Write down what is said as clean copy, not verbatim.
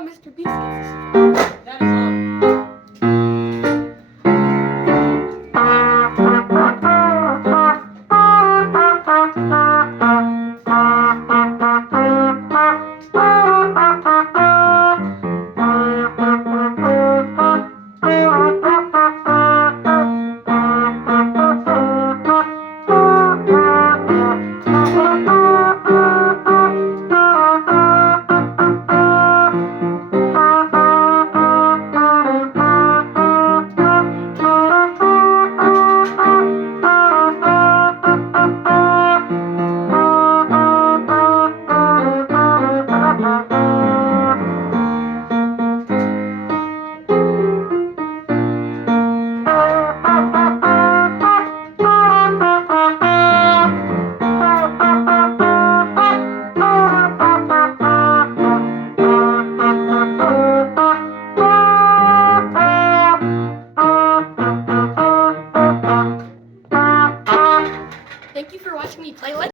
Mr. Beast gets this. That is all. Thank you for watching me play.